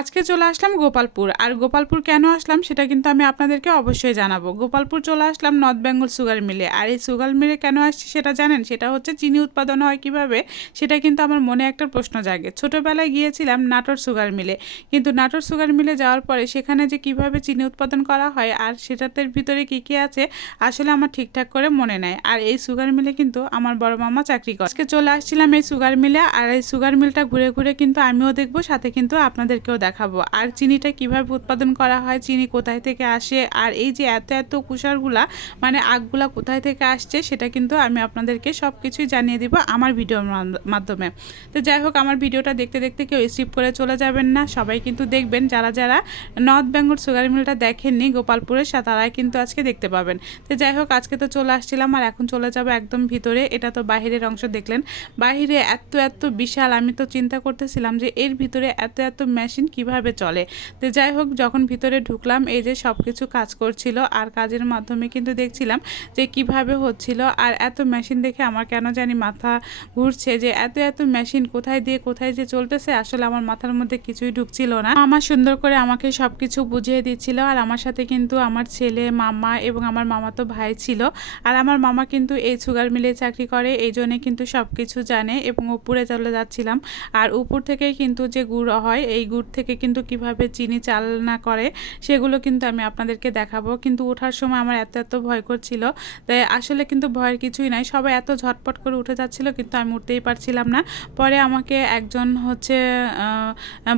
আজকে চলে আসলাম গোপালপুর। আর গোপালপুর কেন আসলাম সেটা কিন্তু আমি আপনাদেরকে অবশ্যই জানাবো। গোপালপুর চলে আসলাম নর্থ বেঙ্গল সুগার মিলে। আর এই সুগার মিলে কেন আসছি সেটা জানেন? সেটা হচ্ছে চিনি উৎপাদন হয় কিভাবে, সেটা কিন্তু আমার মনে একটা প্রশ্ন জাগে। ছোটোবেলায় গিয়েছিলাম নাটোর সুগার মিলে, কিন্তু নাটোর সুগার মিলে যাওয়ার পরে সেখানে যে কিভাবে চিনি উৎপাদন করা হয় আর সেটাতে ভিতরে কী কী আছে আসলে আমার ঠিকঠাক করে মনে নাই। আর এই সুগার মিলে কিন্তু আমার বড় মামা চাকরি করে। আজকে চলে আসছিলাম এই সুগার মিলে, আর এই সুগার মিলটা ঘুরে ঘুরে কিন্তু আমিও দেখবো, সাথে কিন্তু আপনাদেরকেও দেখাবো। আর চিনিটা কিভাবে উৎপাদন করা হয়, চিনি কোথায় থেকে আসে, আর এই যে এত এত কুষারগুলা মানে আগগুলা কোথায় থেকে আসছে সেটা কিন্তু আমি আপনাদেরকে সব কিছুই জানিয়ে দিব আমার ভিডিওর মাধ্যমে। তো যাই হোক, আমার ভিডিওটা দেখতে দেখতে কেউ স্কিপ করে চলে যাবেন না, সবাই কিন্তু দেখবেন। যারা যারা নর্থ বেঙ্গল সুগার মিলটা দেখেননি গোপালপুরের, তারাই কিন্তু আজকে দেখতে পাবেন। তো যাই হোক, আজকে তো চলে আসছিলাম আর এখন চলে যাবো একদম ভিতরে। এটা তো বাহিরের অংশ দেখলেন, বাহিরে এত এত বিশাল, আমি তো চিন্তা করতেছিলাম যে এর ভিতরে এত এত মেশিন কিভাবে চলে। তো যাই হোক, যখন ভিতরে ঢুকলাম এই যে সব কিছু কাজ করছিল আর কাজের মাধ্যমে কিন্তু দেখছিলাম যে কিভাবে হচ্ছিল। আর এত মেশিন দেখে আমার কেন জানি মাথা ঘুরছে যে এত এত মেশিন কোথায় দিয়ে কোথায় যে চলতেছে, আসলে আমার মাথার মধ্যে কিছুই ঢুকছিল না। আমার সুন্দর করে আমাকে সব কিছু বুঝিয়ে দিচ্ছিল। আর আমার সাথে কিন্তু আমার ছেলে, মামা এবং আমার মামাতো ভাই ছিল। আর আমার মামা কিন্তু এই সুগার মিলে চাকরি করে, এই জন্যে কিন্তু সব কিছু জানে। এবং উপরে চলে যাচ্ছিলাম, আর উপর থেকেই কিন্তু যে গুড় হয় এই গুড় থেকে কিন্তু কিভাবে চিনি চালনা করে সেগুলো কিন্তু আমি আপনাদেরকে দেখাবো। কিন্তু ওঠার সময় আমার এত এত ভয় করছিল, তাই আসলে কিন্তু ভয়ের কিছুই নাই। সবাই এত ঝটপট করে উঠে যাচ্ছিল কিন্তু আমি উঠতেই পারছিলাম না। পরে আমাকে একজন হচ্ছে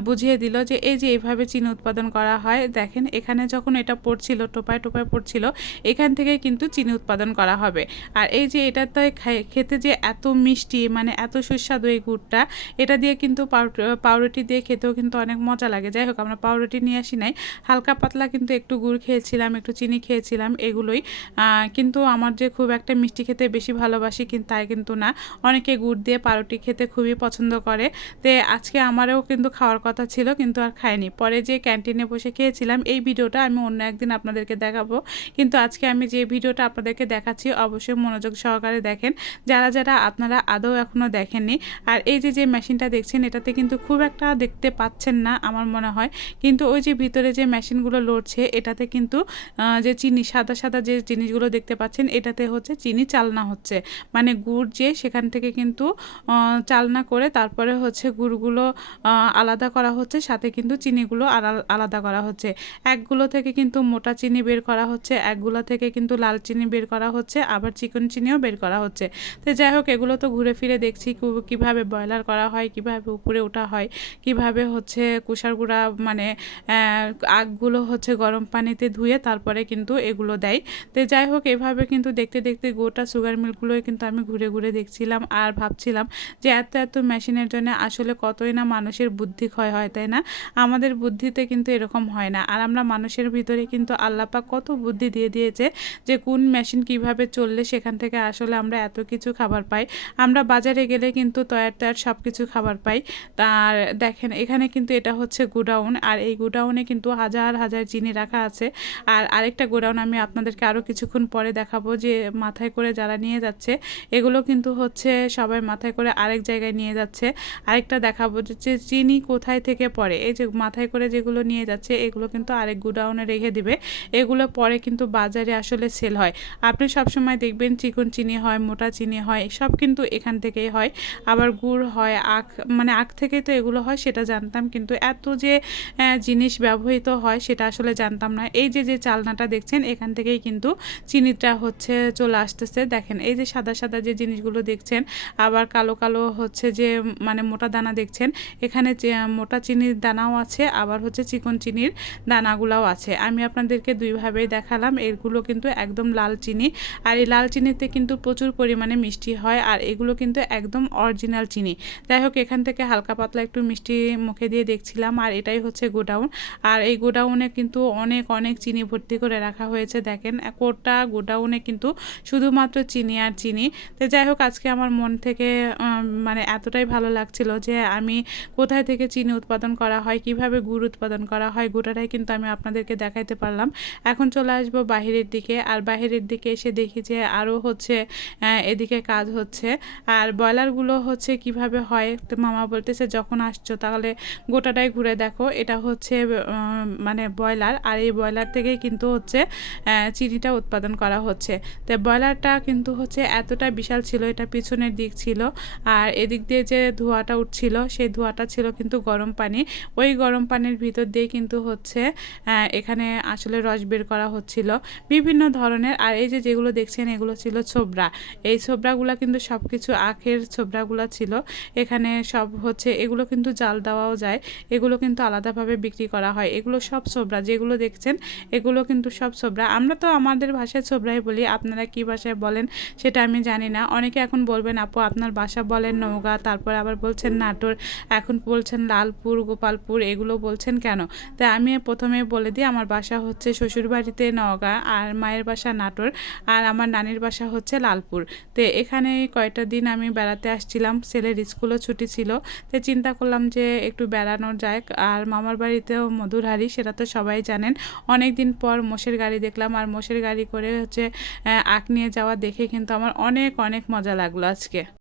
বুঝিয়ে দিল যে এই যে এইভাবে চিনি উৎপাদন করা হয়। দেখেন এখানে যখন এটা পড়ছিল, টোপায় টোপায় পড়ছিল, এখান থেকে কিন্তু চিনি উৎপাদন করা হবে। আর এই যে এটাতে খেতে যে এত মিষ্টি, মানে এত সুস্বাদু এই গুড়টা, এটা দিয়ে কিন্তু পাউরুটি দিয়ে খেতেও কিন্তু অনেক মজা লাগে। যাই হোক, আমরা পাউরুটি নিয়ে আসি নাই, হালকা পাতলা কিন্তু একটু গুড় খেয়েছিলাম, একটু চিনি খেয়েছিলাম, এগুলোই। কিন্তু আমার যে খুব একটা মিষ্টি খেতে বেশি ভালোবাসি কিন্তু তাই কিন্তু না, অনেকে গুড় দিয়ে পাউরুটি খেতে খুবই পছন্দ করে। তো আজকে আমারও কিন্তু খাওয়ার কথা ছিল কিন্তু আর খাইনি। পরে যে ক্যান্টিনে বসে খেয়েছিলাম এই ভিডিওটা আমি অন্য একদিন আপনাদেরকে দেখাবো। কিন্তু আজকে আমি যে ভিডিওটা আপনাদেরকে দেখাচ্ছি অবশ্যই মনোযোগ সহকারে দেখেন, যারা যারা আপনারা আদৌ এখনও দেখেননি। আর এই যে যে মেশিনটা দেখছেন এটাতে কিন্তু খুব একটা দেখতে পাচ্ছেন না আমার মনে হয়, কিন্তু ওই যে ভিতরে যে মেশিনগুলো লড়ছে এটাতে কিন্তু যে চিনি সাদা সাদা যে জিনিসগুলো দেখতে পাচ্ছেন এটাতে হচ্ছে চিনি চালনা হচ্ছে। মানে গুড় যে সেখান থেকে কিন্তু চালনা করে তারপরে হচ্ছে গুড়গুলো আলাদা করা হচ্ছে, সাথে কিন্তু চিনিগুলো আলাদা করা হচ্ছে। একগুলো থেকে কিন্তু মোটা চিনি বের করা হচ্ছে, একগুলো থেকে কিন্তু লাল চিনি বের করা হচ্ছে, আবার চিকন চিনিও বের করা হচ্ছে। তো যাই হোক, এগুলো তো ঘুরে ফিরে দেখছি কিভাবে বয়লার করা হয়, কিভাবে উপরে ওঠা হয়, কিভাবে হচ্ছে কুষার গুঁড়া মানে আগগুলো হচ্ছে গরম পানিতে ধুয়ে তারপরে কিন্তু এগুলো দেয়। তো যাই হোক, এভাবে কিন্তু দেখতে দেখতে গোটা সুগার মিলগুলোই কিন্তু আমি ঘুরে ঘুরে দেখছিলাম আর ভাবছিলাম যে এত এত মেশিনের জন্য আসলে কতই না মানুষের বুদ্ধি ক্ষয় হয়, তাই না? আমাদের বুদ্ধিতে কিন্তু এরকম হয় না। আর আমরা মানুষের ভিতরে কিন্তু আল্লাহ পাক কত বুদ্ধি দিয়ে দিয়েছে যে কোন মেশিন কিভাবে চললে সেখান থেকে আসলে আমরা এত কিছু খাবার পাই। আমরা বাজারে গেলে কিন্তু তয়ার সব কিছু খাবার পাই। তার দেখেন এখানে কিন্তু এটা হচ্ছে গোডাউন, আর এই গোডাউনে কিন্তু হাজার হাজার চিনি রাখা আছে। আর আরেকটা গোডাউন আমি আপনাদেরকে আরও কিছুক্ষণ পরে দেখাবো, যে মাথায় করে যারা নিয়ে যাচ্ছে এগুলো কিন্তু হচ্ছে সবাই মাথায় করে আরেক জায়গায় নিয়ে যাচ্ছে। আরেকটা দেখাবো যে চিনি কোথায় থেকে পড়ে, এই যে মাথায় করে যেগুলো নিয়ে যাচ্ছে এগুলো কিন্তু আরেক গোডাউনে রেখে দিবে। এগুলো পরে কিন্তু বাজারে আসলে সেল হয়। আপনি সবসময় দেখবেন চিকন চিনি হয়, মোটা চিনি হয়, সব কিন্তু এখান থেকেই হয়। আবার গুড় হয়, আখ, মানে আখ থেকেই তো এগুলো হয় সেটা জানতাম, কিন্তু এত যে জিনিস ব্যবহৃত হয় সেটা আসলে জানতাম না। এই যে যে চালনাটা দেখছেন এখান থেকেই কিন্তু চিনিটা হচ্ছে চলে আসতেছে। দেখেন এই যে সাদা সাদা যে জিনিসগুলো দেখছেন, আবার কালো কালো হচ্ছে যে মানে মোটা দানা দেখছেন, এখানে মোটা চিনির দানাও আছে, আবার হচ্ছে চিকন চিনির দানাগুলোও আছে। আমি আপনাদেরকে দুইভাবেই দেখালাম। এগুলো কিন্তু একদম লাল চিনি, আর এই লাল চিনিতে কিন্তু প্রচুর পরিমাণে মিষ্টি হয়, আর এগুলো কিন্তু একদম অরিজিনাল চিনি। যাই হোক, এখান থেকে হালকা পাতলা একটু মিষ্টি মুখে দিয়ে দেখছিলাম। আর এটাই হচ্ছে গোডাউন, আর এই গোডাউনে কিন্তু অনেক অনেক চিনি ভর্তি করে রাখা হয়েছে। দেখেন কোটা গোডাউনে কিন্তু শুধুমাত্র চিনি আর চিনি। তো যাই হোক, আজকে আমার মন থেকে মানে এতটাই ভালো লাগছিল যে আমি কোথায় থেকে চিনি উৎপাদন করা হয়, কিভাবে গুড় উৎপাদন করা হয়, গোটাটাই কিন্তু আমি আপনাদেরকে দেখাইতে পারলাম। এখন চলে আসবো বাহিরের দিকে, আর বাহিরের দিকে এসে দেখি যে আরও হচ্ছে এদিকে কাজ হচ্ছে। আর ব্রয়লারগুলো হচ্ছে কিভাবে হয়, তো মামা বলতেছে যখন আসছো তাহলে গোটাটাই ঘুরে দেখো, এটা হচ্ছে মানে ব্রয়লার, আর এই ব্রয়লার থেকেই কিন্তু হচ্ছে চিনিটা উৎপাদন করা হচ্ছে। তো ব্রয়লারটা কিন্তু হচ্ছে এতটা বিশাল ছিল, এটা পিছনের দিক ছিল, আর এদিক দিয়ে যে ধোঁয়াটা উঠছিল সেই ধোঁয়াটা ছিল কিন্তু গরম পানি। ওই গরম পানির ভিতর দিয়ে কিন্তু হচ্ছে এখানে আসলে রস বের করা হচ্ছিল বিভিন্ন ধরনের। আর এই যে যেগুলো দেখছেন এগুলো ছিল ছোবড়া। এই ছোবড়াগুলো কিন্তু সব কিছু আখের ছোবড়াগুলো ছিল। এখানে সব হচ্ছে এগুলো কিন্তু জাল দেওয়াও যায়, এগুলো কিন্তু আলাদাভাবে বিক্রি করা হয়। এগুলো সব ছোবড়া যেগুলো দেখছেন এগুলো কিন্তু সব ছোবড়া। আমরা তো আমাদের ভাষায় ছোবড়াই বলি, আপনারা কি ভাষায় বলেন সেটা আমি জানি না। অনেকে এখন বলবেন আপু আপনার বাসা বলেন নওগাঁ, তারপর আবার বলছেন নাটোর, এখন বলছেন লালপুর, গোপালপুর, এগুলো বলছেন কেন? তাই আমি প্রথমে বলে দিই আমার বাসা হচ্ছে শ্বশুরবাড়িতে নওগাঁ, আর মায়ের বাসা নাটোর, আর আমার নানির বাসা হচ্ছে লালপুর। তো এখানে কয়টা দিন আমি বেড়াতে আসছিলাম, ছেলের স্কুলও ছুটি ছিল, তো চিন্তা করলাম যে একটু বেড়ানো যায়। আর মামার বাড়িতেও মধুর হাঁড়ি, সেটা তো সবাই জানেন। অনেক দিন পর মোষের গাড়ি দেখলাম, আর মোষের গাড়ি করে হচ্ছে আখ নিয়ে যাওয়া দেখে কিন্তু আমার অনেক অনেক মজা লাগলো আজকে।